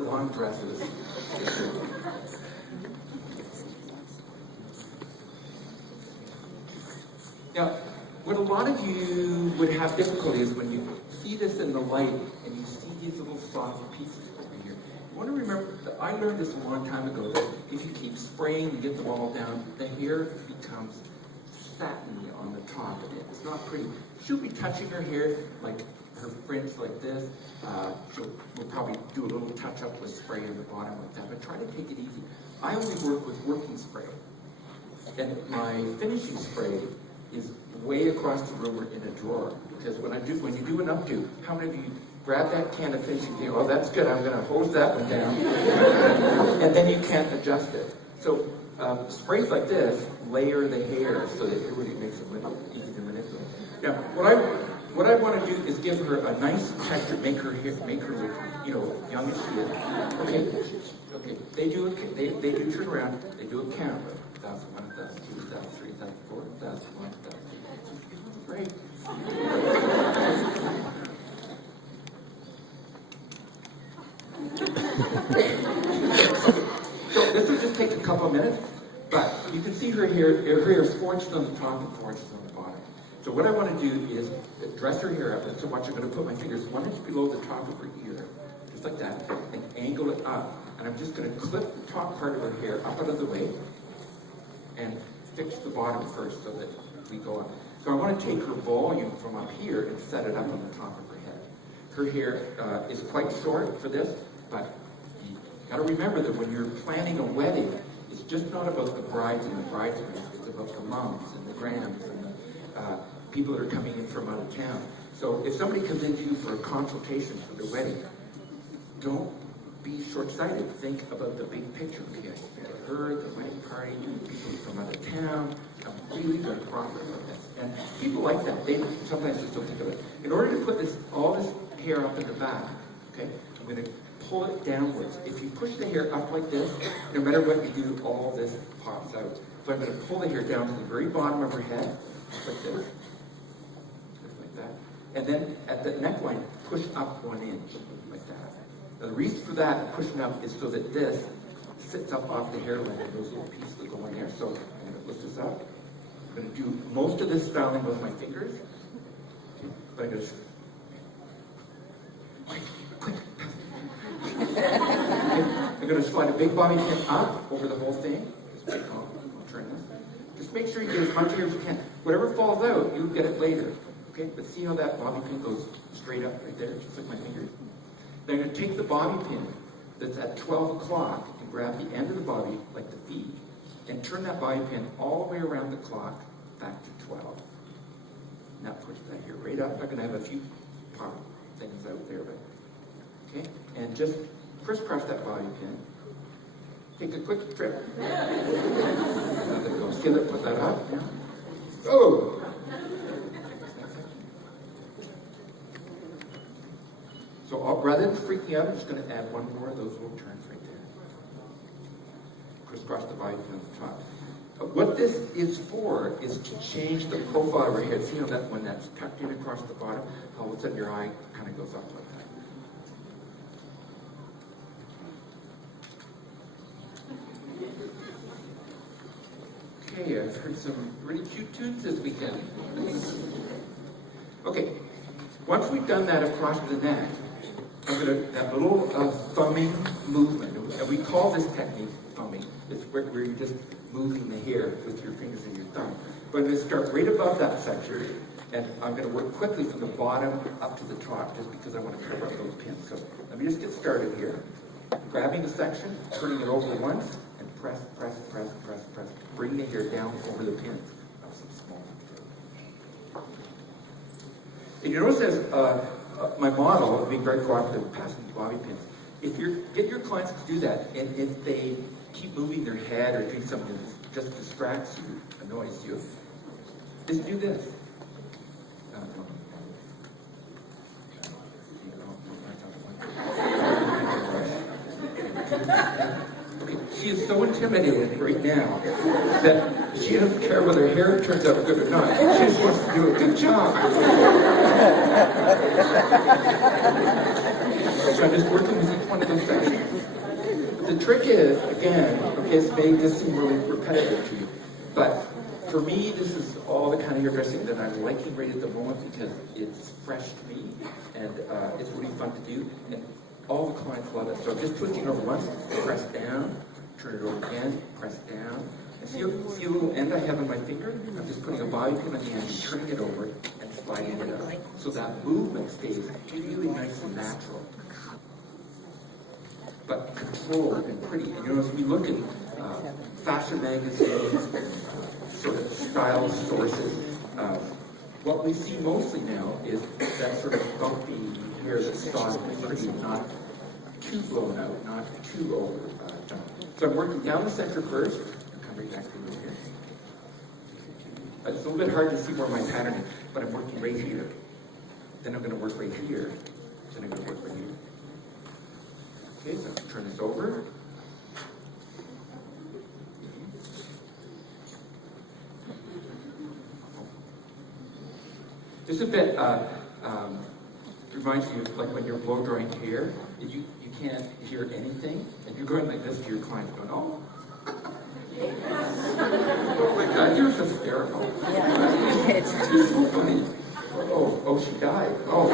long dresses. Now, what a lot of you would have difficulty is when you see this in the light and you see these little soft pieces over here. You want to remember that I learned this a long time ago, that if you keep spraying and get them all down, the hair becomes satiny on the top of it. It's not pretty. She'll be touching her hair like her fringe like this. We'll probably do a little touch up with spray in the bottom like that, but try to take it easy. I only work with working spray. And my finishing spray is way across the room or in a drawer. Because when you do an updo, how many of you grab that can of finishing, you go, oh, that's good, I'm gonna hose that one down. And then you can't adjust it. So sprays like this layer the hair so that it really makes it easy to manipulate. Now, what I want to do is give her a nice texture, make her look, young as she is. Okay. They do turn around. They do a count. 1,001, 1,002, 1,003, 1,004, 1,001, 1,002. Great. So this will just take a couple of minutes, but you can see her hair is forged on the top and forged on the bottom. So what I want to do is dress her hair up, and so watch, I'm going to put my fingers 1 inch below the top of her ear, just like that, and angle it up. And I'm just going to clip the top part of her hair up out of the way, and fix the bottom first so that we go up. So I want to take her volume from up here and set it up on the top of her head. Her hair is quite short for this, but you got to remember that when you're planning a wedding, it's just not about the brides and the bridesmaids, it's about the moms and the grams and the people that are coming in from out of town. So if somebody comes into you for a consultation for their wedding, don't be short-sighted. Think about the big picture. Okay, her, the wedding party, people from out of town. I'm really going to profit from this. And people like that. They sometimes just don't think of it. In order to put all this hair up in the back, okay, I'm going to pull it downwards. If you push the hair up like this, no matter what you do, all this pops out. So I'm going to pull the hair down to the very bottom of her head, just like this. Just like that. And then at the neckline, push up 1 inch, like that. Now, the reason for that pushing up is so that this sits up off the hairline and those little pieces that go in there. So I'm going to lift this up. I'm going to do most of this styling with my fingers. But I'm going to... Quick. I'm going to slide a big bobby pin up over the whole thing. I'll turn this. Just make sure you get as much hair as you can. Whatever falls out, you get it later. Okay? But see how that bobby pin goes straight up right there, just like my fingers? Then I'm going to take the bobby pin that's at 12 o'clock and grab the end of the bobby, like the feet, and turn that bobby pin all the way around the clock back to 12. Now push that here right up. I'm going to have a few pop things out there, but okay? And just crisscross that bobby pin. Take a quick trip. There goes. Get it, put that up. Now. Go! So rather than freaking out, I'm just going to add one more of those little turns right there. Crisscross the bobby pin on the top. What this is for is to change the profile of her head. See how that when that's tucked in across the bottom, all of a sudden your eye kind of goes up like that. Okay, I've heard some really cute tunes this weekend. Okay, once we've done that across the neck, I'm going to, that little thumbing movement, and we call this technique thumbing. It's where you're just moving the hair with your fingers and your thumb. But I'm going to start right above that section, and I'm going to work quickly from the bottom up to the top, just because I want to cover up those pins. So let me just get started here. Grabbing the section, turning it over once, and press, press, press, press, press. Bring the hair down over the pins. That's some small ones. And you notice as my model, being very cooperative, passing the bobby pins, if you get your clients to do that, and if they keep moving their head or doing something that just distracts you, annoys you, just do this. Okay, she is so intimidated right now that she doesn't care whether her hair turns out good or not. She just wants to do a good job. So I'm just working with each one of those sections. But the trick is, again, okay, this may just seem really repetitive to you, but for me, this is all the kind of hairdressing that I'm liking right at the moment because it's fresh to me and it's really fun to do. And all the clients love it. So I'm just twisting over once, press down, turn it over again, press down. And see a little end I have on my finger? I'm just putting a bobby pin on the end and turning it over and sliding it out. So that movement stays really nice and natural. But controlled and pretty. And you know, as we look at fashion magazines, sort of style sources, what we see mostly now is that sort of bumpy hair that's soft and pretty, not too blown out, not too overdone. So I'm working down the center first. I'll come right back to you here. It's a little bit hard to see where my pattern is, but I'm working right here. Then I'm going to work right here. Then I'm going to work right here. Okay, so I'm going to turn this over. This a bit reminds you of like when you're blow drying hair, and you can't hear anything, and you're going like this to your client, going, oh. Oh my God, you're hysterical. Yeah. It's so funny. Oh, she died. Oh.